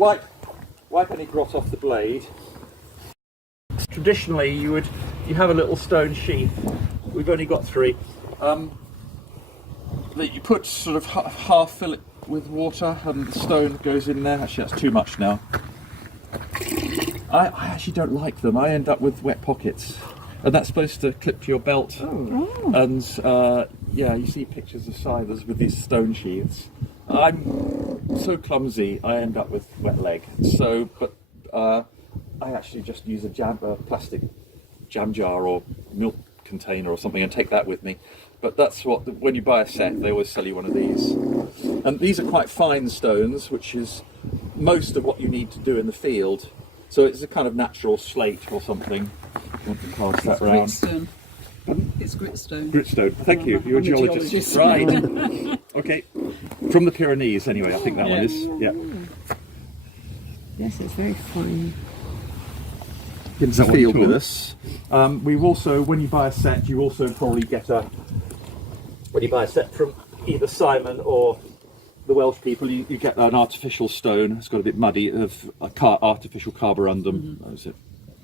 wipe any grot off the blade. Traditionally, you have a little stone sheath. We've only got 3. That you put sort of half fill it with water, and the stone goes in there. Actually, that's too much now. I actually don't like them. I end up with wet pockets, and that's supposed to clip to your belt. Oh. And yeah, you see pictures of scythers with these stone sheaths. I'm so clumsy, I end up with wet leg. So, but I actually just use a plastic jam jar or milk container or something and take that with me. But that's what, when you buy a set, they always sell you one of these. And these are quite fine stones, which is most of what you need to do in the field. So it's a kind of natural slate or something. I want to pass that round. Gritstone. It's gritstone. Gritstone. Thank you. You're a geologist. Right. Okay. From the Pyrenees, anyway. I think that one is. Yeah. Yes, it's very fine. In the field with us. We've also, when you buy a set, you also probably get when you buy a set from either Simon or the Welsh people, you get an artificial stone. It's got a bit muddy, of artificial carborundum. What is it?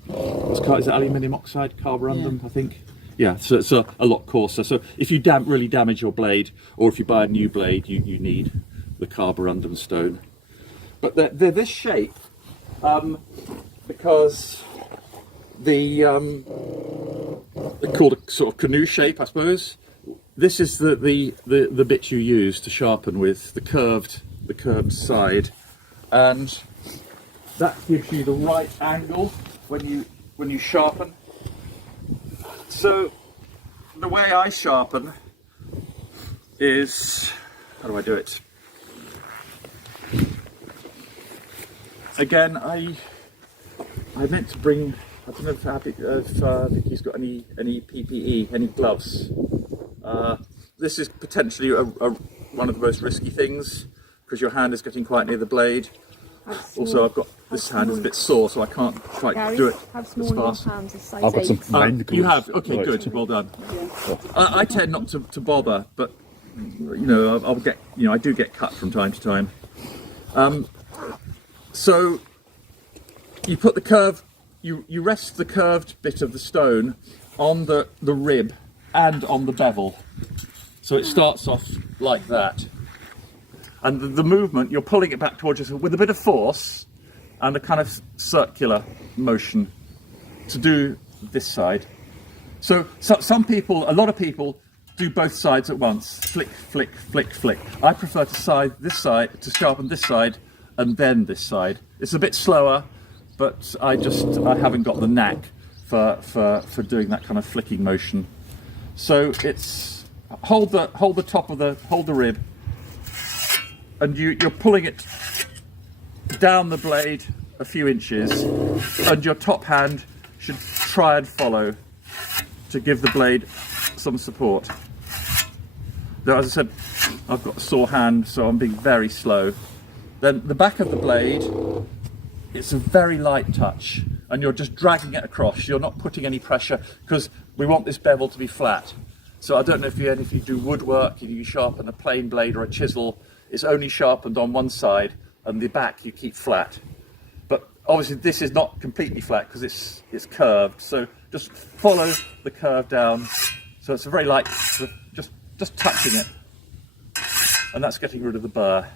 Is it aluminium oxide carborundum? Yeah. I think. Yeah, so it's a lot coarser. So if you really damage your blade, or if you buy a new blade, you need the carborundum stone. But they're this shape because they're called a sort of canoe shape, I suppose. This is the bit you use to sharpen with, the curved side, and that gives you the right angle when you sharpen. So the way I sharpen is, how do I do it? Again, I meant to bring, I don't know if Vicky's got any PPE, any gloves. This is potentially one of the most risky things because your hand is getting quite near the blade. Also, I've got this hand is a bit sore, so I can't quite do it as fast. I've got some mend. You have? Okay, good. Well done. Yeah. I tend not to bother, but you know, I'll get, you know, I do get cut from time to time. So you put the curve, you rest the curved bit of the stone on the rib and on the bevel. So it starts off like that. And the movement, you're pulling it back towards yourself with a bit of force and a kind of circular motion to do this side. So some people, a lot of people, do both sides at once. Flick, flick, flick, flick. I prefer to sharpen this side and then this side. It's a bit slower, but I haven't got the knack for doing that kind of flicking motion. So it's hold the rib, and you're pulling it down the blade a few inches, and your top hand should try and follow to give the blade some support. Now, as I said, I've got a sore hand, so I'm being very slow. Then the back of the blade, it's a very light touch, and you're just dragging it across. You're not putting any pressure because we want this bevel to be flat. So I don't know if you do woodwork, you sharpen a plain blade or a chisel, it's only sharpened on one side, and the back you keep flat. But obviously this is not completely flat because it's curved. So just follow the curve down. So it's a very light, sort of just touching it, and that's getting rid of the burr.